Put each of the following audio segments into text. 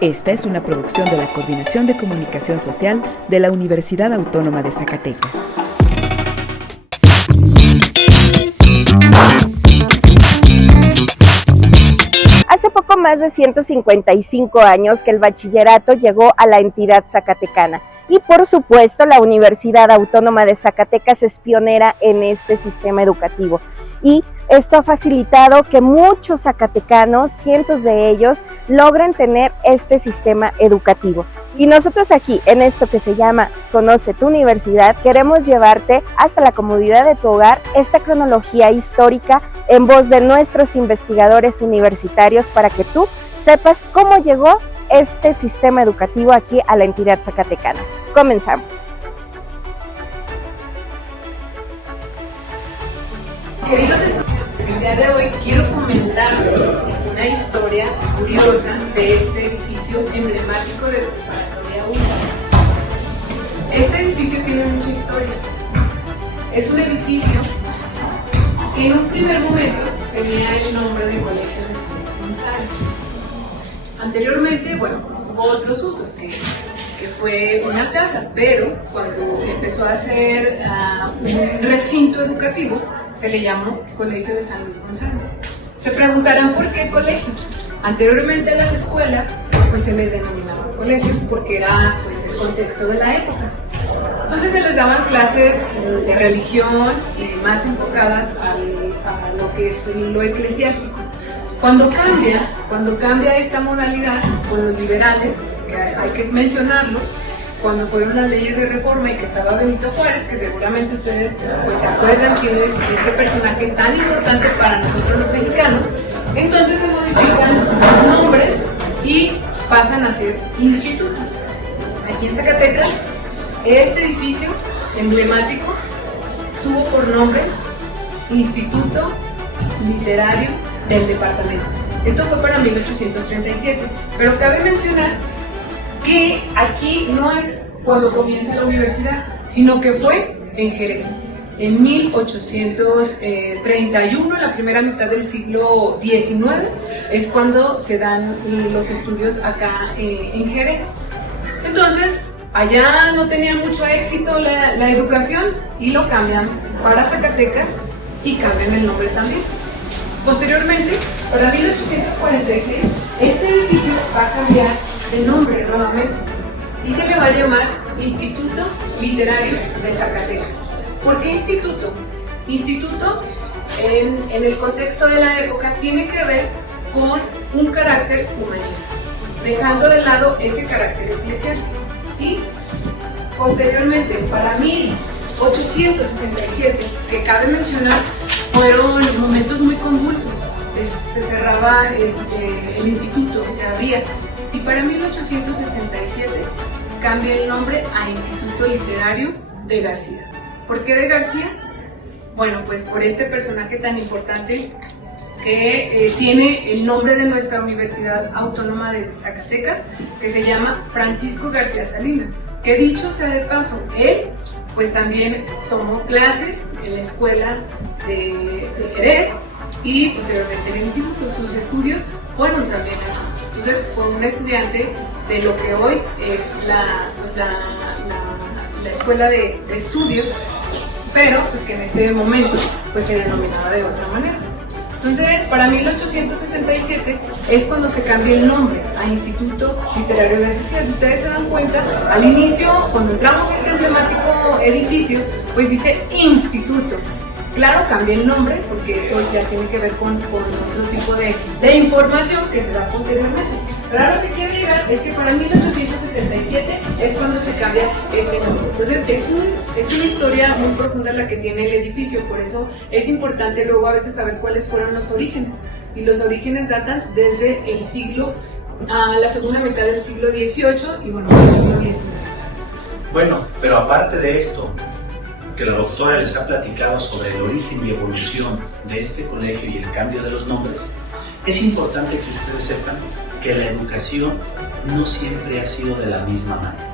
Esta es una producción de la Coordinación de Comunicación Social de la Universidad Autónoma de Zacatecas. Hace poco más de 155 años que el bachillerato llegó a la entidad zacatecana y por supuesto la Universidad Autónoma de Zacatecas es pionera en este sistema educativo y esto ha facilitado que muchos zacatecanos, cientos de ellos, logren tener este sistema educativo. Y nosotros aquí, en esto que se llama Conoce tu Universidad, queremos llevarte hasta la comodidad de tu hogar esta cronología histórica en voz de nuestros investigadores universitarios para que tú sepas cómo llegó este sistema educativo aquí a la entidad zacatecana. Comenzamos. Queridos estudiantes, el día de hoy quiero comentarles una historia curiosa de este edificio emblemático de Preparatoria 1. Este edificio tiene mucha historia. Es un edificio que en un primer momento tenía el nombre de Colegio de San Gonzalo. Anteriormente, pues tuvo otros usos, que fue una casa, pero cuando empezó a ser un recinto educativo, se le llamó Colegio de San Luis Gonzaga. Se preguntarán por qué colegio. Anteriormente las escuelas pues se les denominaban colegios porque era pues el contexto de la época. Entonces se les daban clases de religión y más enfocadas a lo que es lo eclesiástico. Cuando cambia esta modalidad con los liberales, que hay que mencionarlo, cuando fueron las leyes de reforma y que estaba Benito Juárez, que seguramente ustedes pues se acuerdan quién es este personaje tan importante para nosotros los mexicanos, entonces se modifican los nombres y pasan a ser institutos. Aquí en Zacatecas, este edificio emblemático tuvo por nombre Instituto Literario del Departamento. Esto fue para 1837, pero cabe mencionar que aquí no es cuando comienza la universidad, sino que fue en Jerez. En 1831, la primera mitad del siglo XIX, es cuando se dan los estudios acá en Jerez. Entonces, allá no tenía mucho éxito la educación y lo cambian para Zacatecas y cambian el nombre también. Posteriormente, para 1846, este edificio va a cambiar de nombre nuevamente y se le va a llamar Instituto Literario de Zacatecas. ¿Por qué instituto? Instituto, en el contexto de la época, tiene que ver con un carácter humanista, dejando de lado ese carácter eclesiástico. Y posteriormente, para 1867, que cabe mencionar, fueron momentos muy convulsos. Se cerraba el instituto, se abría, y para 1867 cambia el nombre a Instituto Literario de García. ¿Por qué de García? Bueno, pues por este personaje tan importante que tiene el nombre de nuestra Universidad Autónoma de Zacatecas, que se llama Francisco García Salinas, que dicho sea de paso, él pues también tomó clases en la escuela de Jerez y posteriormente en el instituto. Sus estudios fueron también aquí. Entonces fue un estudiante de lo que hoy es la escuela de estudios, pero pues que en este momento pues se denominaba de otra manera. Entonces, para 1867 es cuando se cambia el nombre a Instituto Literario de García. Si ustedes se dan cuenta, al inicio, cuando entramos a este emblemático edificio, pues dice Instituto. Claro, cambia el nombre porque eso ya tiene que ver con otro tipo de información que se da posteriormente. Pero ahora lo que quiero llegar es que para 1867 es cuando se cambia este nombre. Entonces es una historia muy profunda la que tiene el edificio, por eso es importante luego a veces saber cuáles fueron los orígenes. Y los orígenes datan desde el siglo, la segunda mitad del siglo XVIII y bueno, del siglo XIX. Bueno, pero aparte de esto, que la doctora les ha platicado sobre el origen y evolución de este colegio y el cambio de los nombres, es importante que ustedes sepan que la educación no siempre ha sido de la misma manera.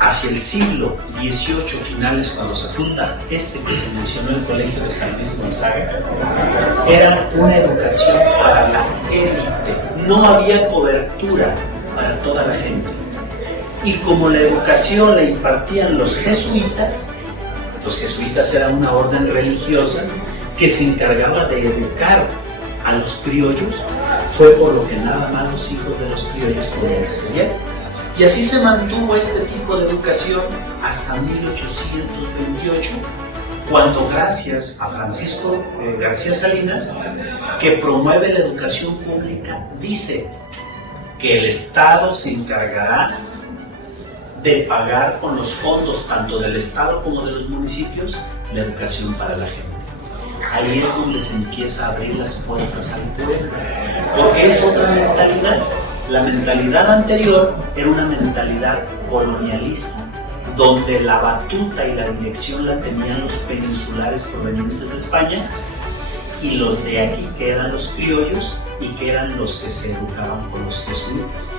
Hacia el siglo XVIII finales, cuando se funda que se mencionó, el Colegio de San Luis Gonzaga, era una educación para la élite, no había cobertura para toda la gente. Y como la educación la impartían los jesuitas eran una orden religiosa que se encargaba de educar a los criollos, fue por lo que nada más los hijos de los criollos podían estudiar. Y así se mantuvo este tipo de educación hasta 1828, cuando gracias a Francisco García Salinas, que promueve la educación pública, dice que el Estado se encargará de pagar con los fondos tanto del Estado como de los municipios la educación para la gente. Ahí es donde se empieza a abrir las puertas al pueblo, porque es otra mentalidad. La mentalidad anterior era una mentalidad colonialista, donde la batuta y la dirección la tenían los peninsulares provenientes de España y los de aquí, que eran los criollos y que eran los que se educaban con los jesuitas.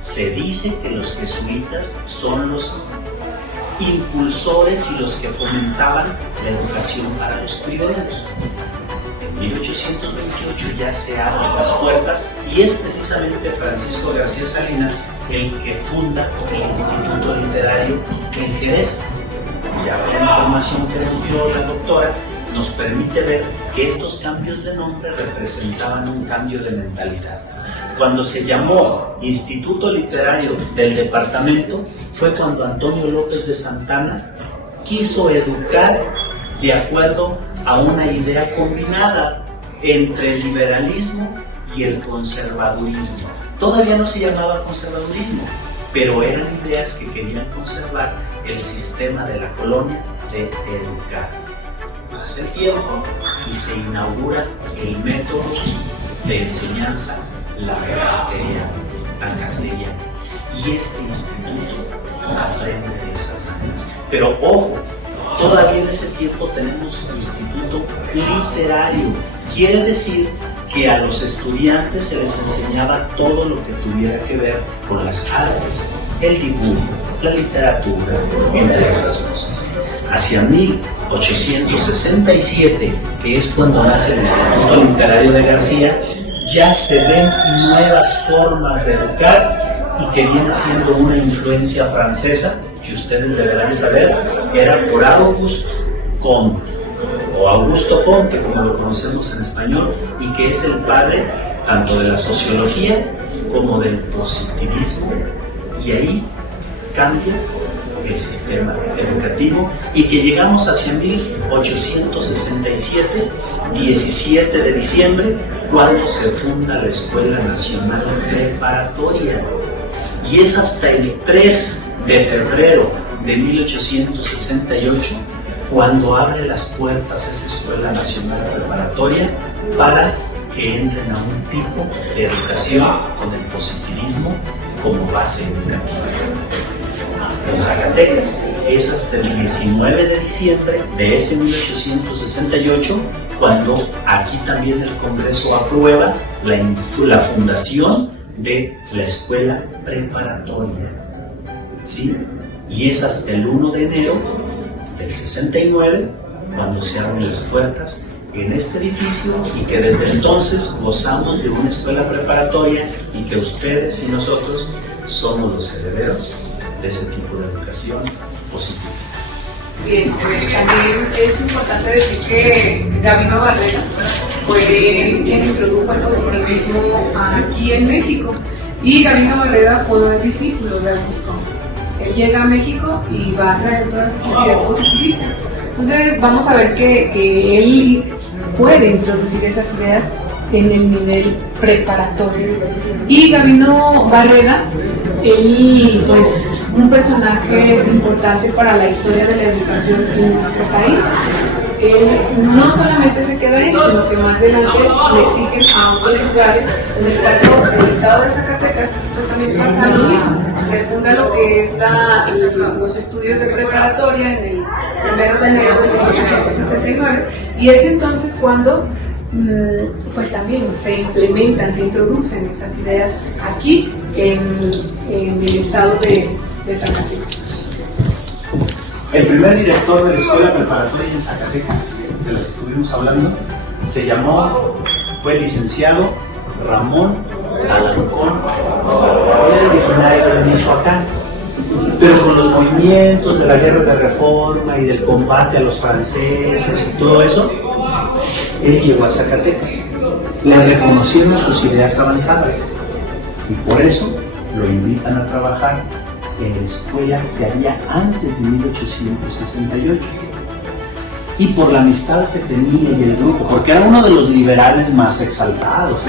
Se dice que los jesuitas son los impulsores y los que fomentaban la educación para los criollos. En 1828 ya se abren las puertas y es precisamente Francisco García Salinas el que funda el Instituto Literario en Jerez. Y ya la información que nos dio la doctora nos permite ver que estos cambios de nombre representaban un cambio de mentalidad. Cuando se llamó Instituto Literario del Departamento, fue cuando Antonio López de Santana quiso educar de acuerdo a una idea combinada entre el liberalismo y el conservadurismo. Todavía no se llamaba conservadurismo, pero eran ideas que querían conservar el sistema de la colonia de educar. Pasa el tiempo y se inaugura el método de enseñanza lancastriana, y este instituto aprende de esas maneras. Pero ojo, todavía en ese tiempo tenemos instituto literario. Otro decir que a los estudiantes se les enseñaba todo lo que tuviera que ver con las artes, el dibujo, la literatura, entre otras cosas. Hacia 1867, que es cuando nace el Instituto Literario de García, ya se ven nuevas formas de educar y que viene siendo una influencia francesa que ustedes deberán saber, era por Auguste Comte, o Augusto Comte, como lo conocemos en español, y que es el padre tanto de la sociología como del positivismo, y ahí cambia el sistema educativo y que llegamos hacia 1867, 17 de diciembre, cuando se funda la Escuela Nacional Preparatoria, y es hasta el 3 de febrero de 1868 cuando abre las puertas esa Escuela Nacional Preparatoria para que entren a un tipo de educación con el positivismo como base educativa. En Zacatecas es hasta el 19 de diciembre de ese 1868 cuando aquí también el Congreso aprueba la fundación de la Escuela Preparatoria, ¿sí? Y es hasta el 1 de enero del 69 cuando se abren las puertas en este edificio y que desde entonces gozamos de una escuela preparatoria y que ustedes y nosotros somos los herederos de ese tipo de educación positivista. Bien, pues también es importante decir que Gabino Barrera fue quien introdujo el positivismo aquí en México, y Gabino Barrera fue discípulo de Auguste Comte. Él llega a México y va a traer todas esas ideas positivistas. Entonces vamos a ver que él puede introducir esas ideas en el nivel preparatorio. Y Gabino Barrera, él, pues, un personaje importante para la historia de la educación en nuestro país. Él no solamente se queda ahí, sino que más adelante le exigen a otros lugares. En el caso del estado de Zacatecas, pues también pasa lo mismo. Se funda lo que es los estudios de preparatoria en el 1 de enero de 1869, y es entonces cuando pues también se implementan, se introducen esas ideas aquí en el estado de Zacatecas. El primer director de la escuela preparatoria en Zacatecas, de la que estuvimos hablando, fue el licenciado Ramón Alarcón, era originario de Michoacán, pero con los movimientos de la guerra de reforma y del combate a los franceses y todo eso, él llegó a Zacatecas. Le reconocieron sus ideas avanzadas y por eso lo invitan a trabajar en la escuela que había antes de 1868. Y por la amistad que tenía y el grupo, porque era uno de los liberales más exaltados.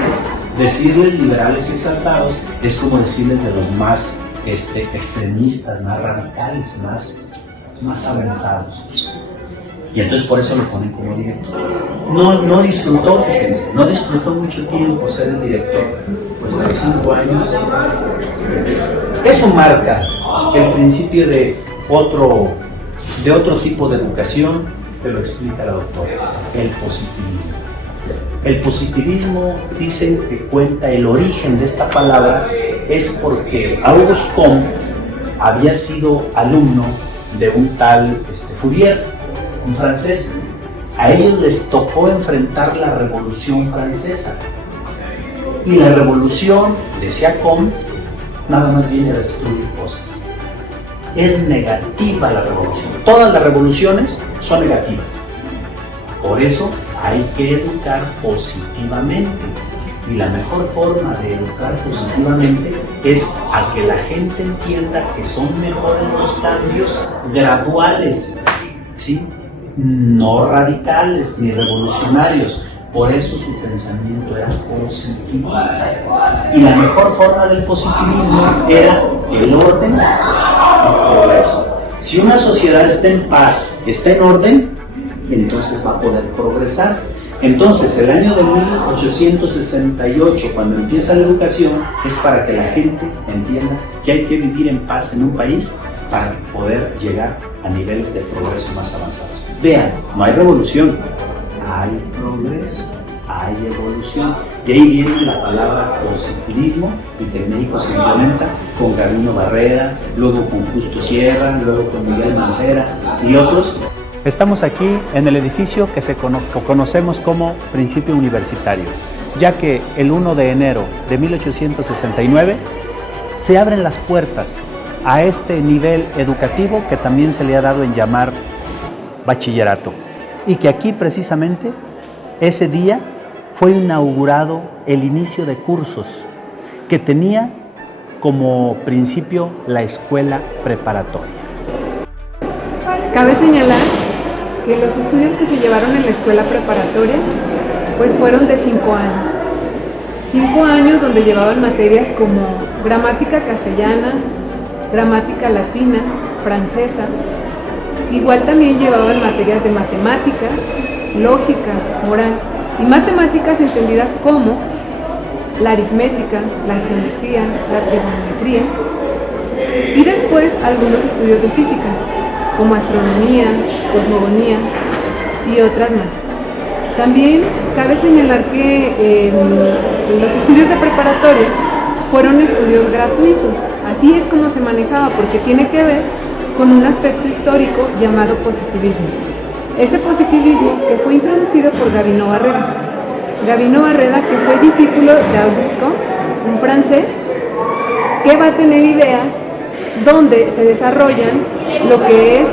Decirles liberales exaltados es como decirles de los más extremistas, más radicales, más aventados. Y entonces por eso lo ponen como director. No disfrutó, fíjense, no disfrutó mucho tiempo ser el director. Pues a los 5 años. Eso marca el principio de otro tipo de educación, que lo explica la doctora, el positivismo. El positivismo, dicen que cuenta el origen de esta palabra, es porque Auguste Comte había sido alumno de un tal Fourier, un francés. A ellos les tocó enfrentar la Revolución Francesa. Y la revolución, decía Comte, nada más viene a destruir cosas. Es negativa la revolución. Todas las revoluciones son negativas. Por eso hay que educar positivamente. Y la mejor forma de educar positivamente es a que la gente entienda que son mejores los cambios graduales, ¿sí? No radicales ni revolucionarios. Por eso su pensamiento era positivista. Y la mejor forma del positivismo era el orden y el progreso. Si una sociedad está en paz, está en orden, entonces va a poder progresar. Entonces, el año de 1868, cuando empieza la educación, es para que la gente entienda que hay que vivir en paz en un país para poder llegar a niveles de progreso más avanzados. Vean, no hay revolución, hay progreso, hay evolución. Y ahí viene la palabra positivismo, y que en México se implementa con Gabino Barreda, luego con Justo Sierra, luego con Miguel Mancera y otros. Estamos aquí en el edificio que conocemos como Principio Universitario, ya que el 1 de enero de 1869 se abren las puertas a este nivel educativo que también se le ha dado en llamar bachillerato, y que aquí precisamente ese día fue inaugurado el inicio de cursos que tenía como principio la escuela preparatoria. Cabe señalar que los estudios que se llevaron en la escuela preparatoria pues fueron de 5 años. 5 años donde llevaban materias como gramática castellana, gramática latina, francesa. Igual también llevaban materias de matemáticas, lógica, moral y matemáticas entendidas como la aritmética, la geometría, la trigonometría y después algunos estudios de física como astronomía, cosmogonía y otras más. También cabe señalar que los estudios de preparatoria fueron estudios gratuitos. Así es como se manejaba, porque tiene que ver con un aspecto histórico llamado positivismo. Ese positivismo que fue introducido por Gabino Barreda. Gabino Barreda, que fue discípulo de Auguste Comte, un francés, que va a tener ideas donde se desarrollan lo que es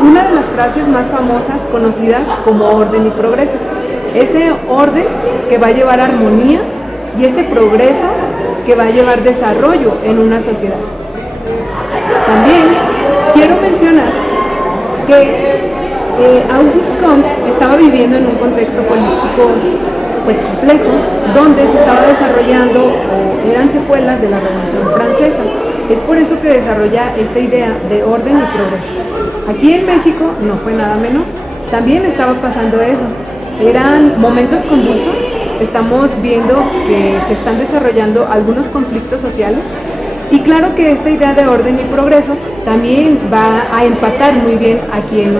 una de las frases más famosas conocidas como orden y progreso. Ese orden que va a llevar armonía y ese progreso que va a llevar desarrollo en una sociedad. También quiero mencionar que Auguste Comte estaba viviendo en un contexto político pues complejo, donde se estaba desarrollando o eran secuelas de la Revolución Francesa. Es por eso que desarrolla esta idea de orden y progreso. Aquí en México no fue nada menor, también estaba pasando eso. Eran momentos convulsos, estamos viendo que se están desarrollando algunos conflictos sociales y claro que esta idea de orden y progreso también va a empatar muy bien aquí en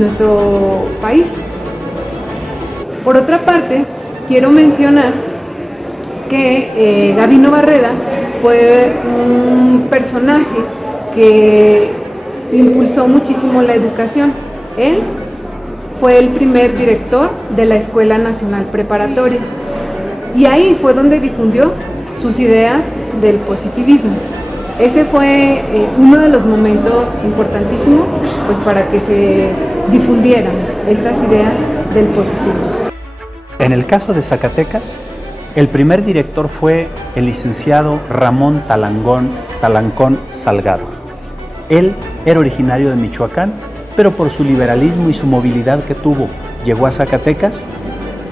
nuestro país. Por otra parte, quiero mencionar que Gabino Barreda fue un personaje que impulsó muchísimo la educación. Él fue el primer director de la Escuela Nacional Preparatoria. y ahí fue donde difundió sus ideas del positivismo. Ese fue uno de los momentos importantísimos pues, para que se difundieran estas ideas del positivismo. En el caso de Zacatecas, el primer director fue el licenciado Ramón Talancón Salgado. Él era originario de Michoacán, pero por su liberalismo y su movilidad que tuvo, llegó a Zacatecas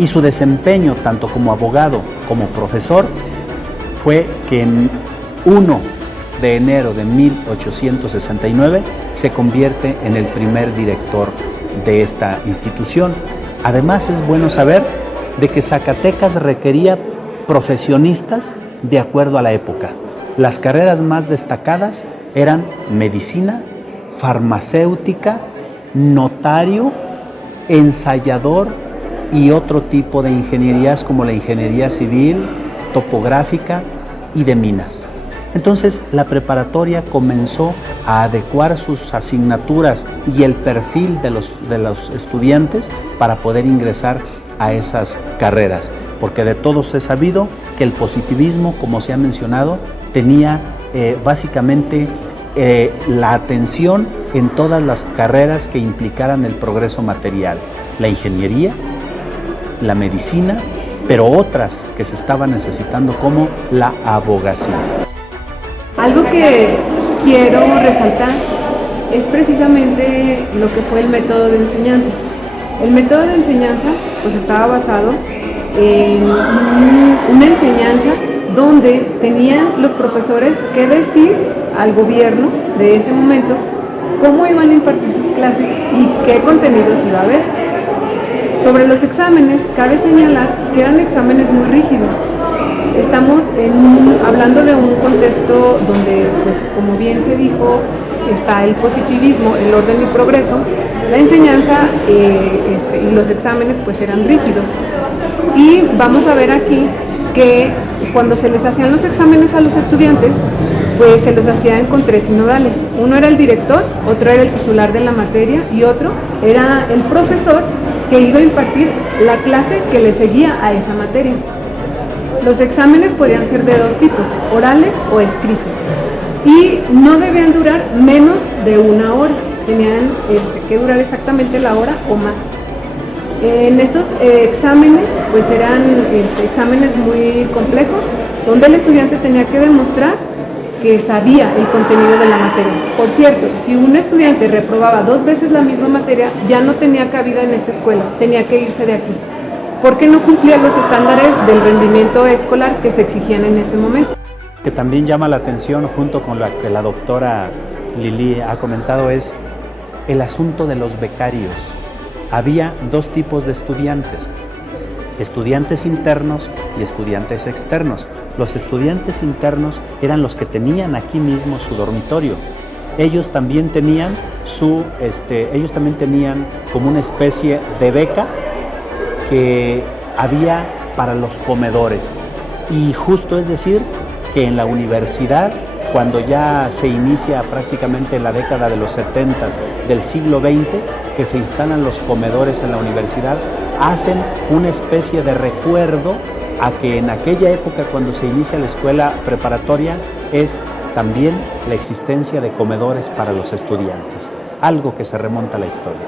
y su desempeño tanto como abogado como profesor fue que en 1 de enero de 1869 se convierte en el primer director de esta institución. Además, es bueno saber de que Zacatecas requería profesionistas de acuerdo a la época. Las carreras más destacadas eran medicina, farmacéutica, notario, ensayador y otro tipo de ingenierías como la ingeniería civil, topográfica y de minas. Entonces la preparatoria comenzó a adecuar sus asignaturas y el perfil de los estudiantes para poder ingresar a esas carreras, porque de todos es sabido que el positivismo, como se ha mencionado, tenía básicamente la atención en todas las carreras que implicaran el progreso material, la ingeniería, la medicina, pero otras que se estaban necesitando como la abogacía. Algo que quiero resaltar es precisamente lo que fue el método de enseñanza. El método de enseñanza pues estaba basado en una enseñanza donde tenían los profesores que decir al gobierno de ese momento cómo iban a impartir sus clases y qué contenidos iba a haber. Sobre los exámenes, cabe señalar que eran exámenes muy rígidos. Estamos hablando de un contexto donde, pues, como bien se dijo, está el positivismo, el orden y progreso. La enseñanza y los exámenes pues eran rígidos. Y vamos a ver aquí que cuando se les hacían los exámenes a los estudiantes, pues se los hacían con 3 sinodales. Uno era el director, otro era el titular de la materia y otro era el profesor que iba a impartir la clase que le seguía a esa materia. Los exámenes podían ser de 2 tipos, orales o escritos, y no debían durar menos de 1 hora, tenían que durar exactamente la hora o más. En estos exámenes, pues eran exámenes muy complejos, donde el estudiante tenía que demostrar que sabía el contenido de la materia. Por cierto, si un estudiante reprobaba 2 veces la misma materia, ya no tenía cabida en esta escuela, tenía que irse de aquí, porque no cumplía los estándares del rendimiento escolar que se exigían en ese momento. Que también llama la atención, junto con la que la doctora Lili ha comentado, es el asunto de los becarios. Había 2 tipos de estudiantes internos y estudiantes externos. Los estudiantes internos eran los que tenían aquí mismo su dormitorio. Ellos también tenían como una especie de beca que había para los comedores. Y justo es decir que en la universidad, cuando ya se inicia prácticamente la década de los 70s del siglo XX, que se instalan los comedores en la universidad, hacen una especie de recuerdo a que en aquella época, cuando se inicia la escuela preparatoria, es también la existencia de comedores para los estudiantes, algo que se remonta a la historia.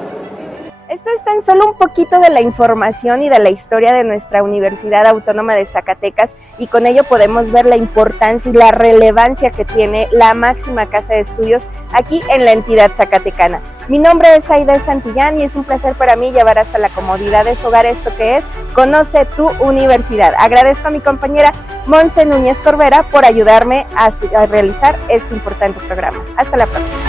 Esto es tan solo un poquito de la información y de la historia de nuestra Universidad Autónoma de Zacatecas, y con ello podemos ver la importancia y la relevancia que tiene la máxima casa de estudios aquí en la entidad zacatecana. Mi nombre es Aida Santillán y es un placer para mí llevar hasta la comodidad de su hogar esto que es Conoce tu Universidad. Agradezco a mi compañera Monse Núñez Corbera por ayudarme a realizar este importante programa. Hasta la próxima.